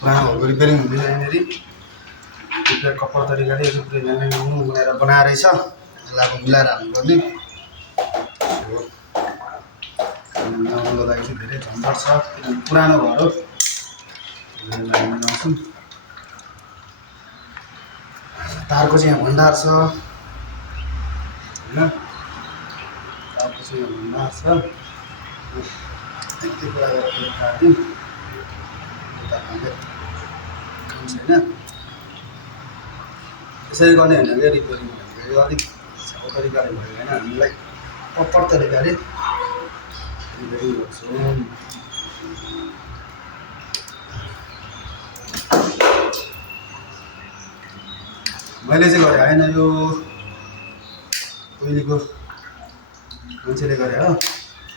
पुरानोहरूको repairing हुँदैछ यहाँनिर repair कपाल तरिकाले यो पुरै बनाएर बनाएर छ यसलाई अब मिलाएर हाल्नुपर्ने बनाउनुको लागि चाहिँ धेरै झन्झट छ किनभने पुरानो घर हो मिलाउँछौँ तारको चाहिँ यहाँ भण्डार छ होइन तारको चाहिँ यहाँ भण्डार छ त्यो कुरा गरेर काट्यौँ काम छैन त्यसरी गर्ने होइन क्या रिपेयरिङ भनेको यो अलिक सानो तरिकाले भयो होइन हामीलाई प्रपर तरिकाले रिपेयरिङ गर्छौँ मैले चाहिँ गरेँ होइन यो पहिलेको मान्छेले गरे हो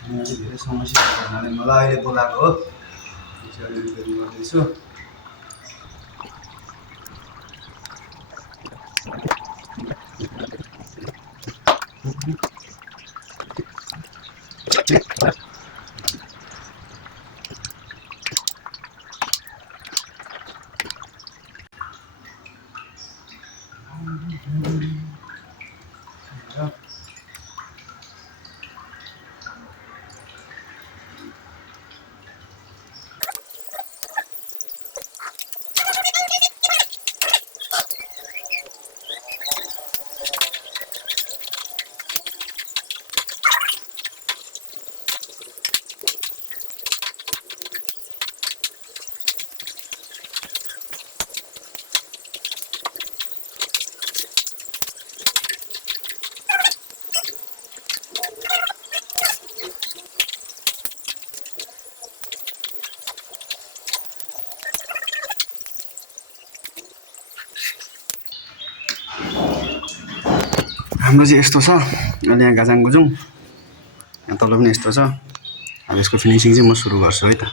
यहाँ चाहिँ धेरै समस्या हुनाले मलाई अहिले बोलाएको हो त्यसरी रिपेयरिङ गर्दैछु हाम्रो चाहिँ यस्तो छ अहिले यहाँ गाजाङ गुजुङ यहाँ तल पनि यस्तो छ अब यसको फिनिसिङ चाहिँ म सुरु गर्छु है त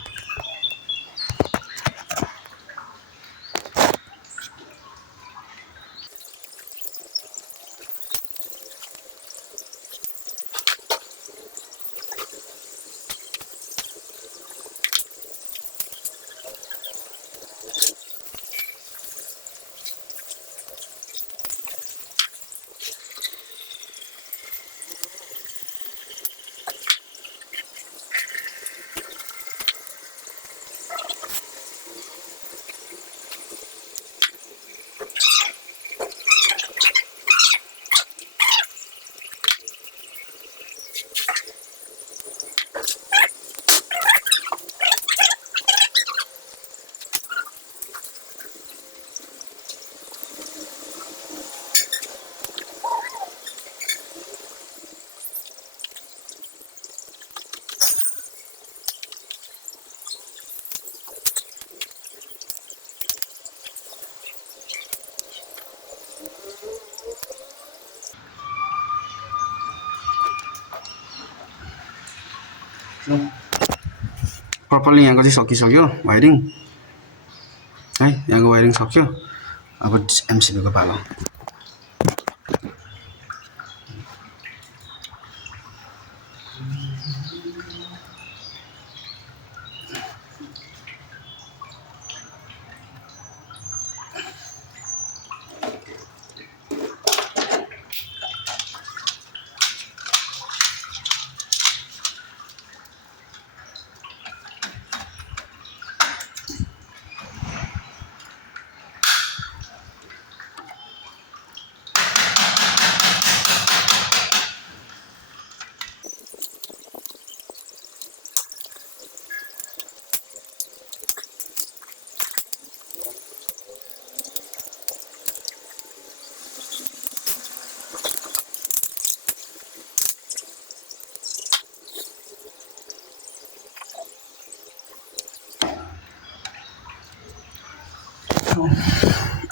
प्रपरली यहाँको चाहिँ सकिसक्यो वायरिङ है यहाँको वायरिङ सक्यो अब एमसिबीको पालो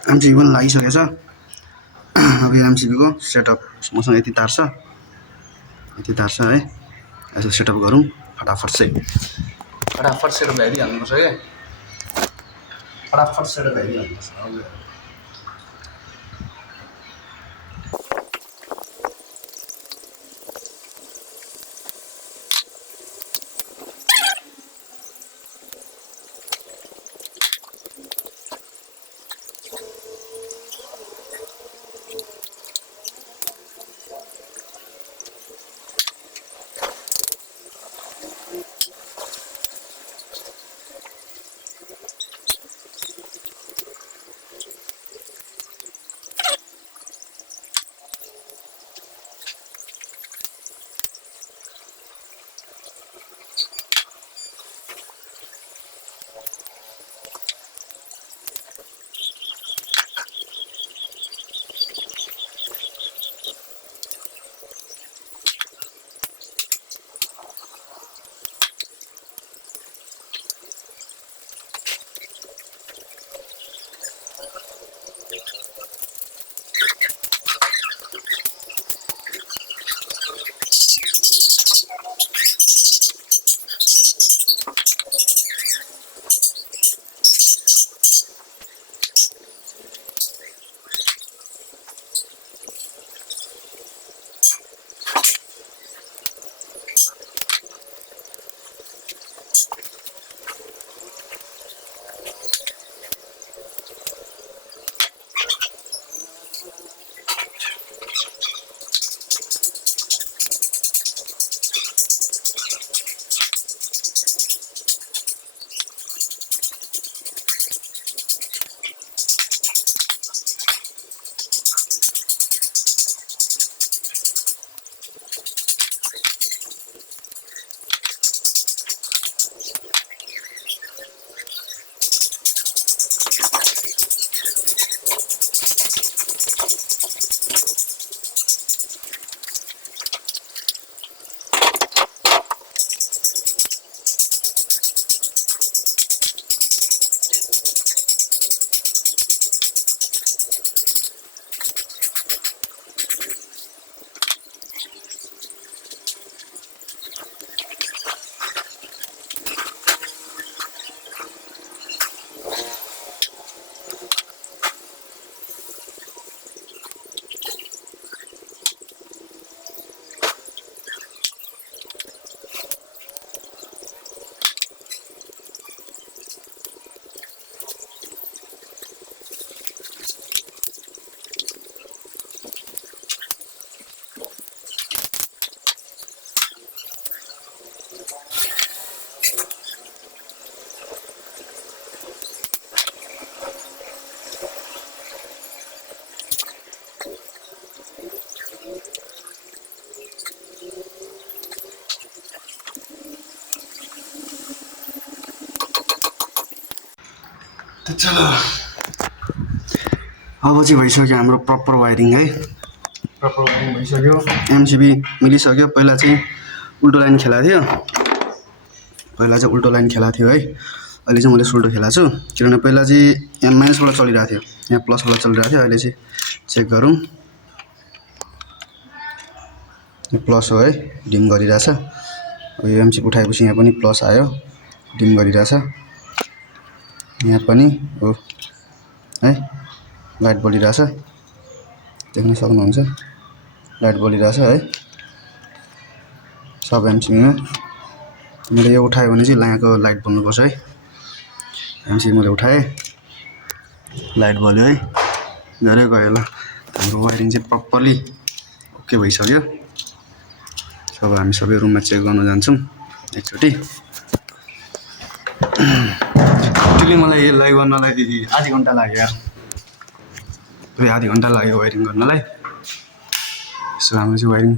एमसिबी पनि लागिसकेछ अब यो एमसिबीको सेटअप मसँग यति तार छ है यसो सेटअप गरौँ फटाफट सेटअप भइदिइहाल्नुपर्छ क्या फटाफट सेटअप भइदिइहाल्नुपर्छ चलो अब चाहिँ भइसक्यो हाम्रो प्रपर वायरिङ है। प्रपर वायरिङ भइसक्यो, एमसिबी मिलिसक्यो। पहिला चाहिँ उल्टो लाइन खेलाएको थियो, है। अहिले चाहिँ मैले सुल्टो खेलाएको छु, किनभने पहिला चाहिँ यहाँ माइनसबाट चलिरहेको थियो, यहाँ प्लसबाट चलिरहेको थियो। अहिले चाहिँ चेक गरौँ, यो प्लस हो है, डिम गरिरहेछ। अब यो एमसिबी उठाएपछि यहाँ पनि प्लस आयो, डिम गरिरहेछ। यहाँ पनि हो है, लाइट बलिरहेछ, देख्न सक्नुहुन्छ, लाइट बलिरहेछ है सब एमसिबीमा। मैले यो उठायो भने चाहिँ यहाँको लाइट बल्नुपर्छ है। एमसिबी मैले उठाएँ, लाइट बल्यो है, झरै गयो। ल हाम्रो वायरिङ चाहिँ प्रपरली ओके भइसक्यो। अब हामी सबै रुममा चेक गर्न जान्छौँ एकचोटि। एक्चुअली मलाई यसलाई गर्नलाई आधी घन्टा लाग्यो यार, आधी घन्टा लाग्यो वायरिङ गर्नलाई। सो हाम्रो चाहिँ वायरिङ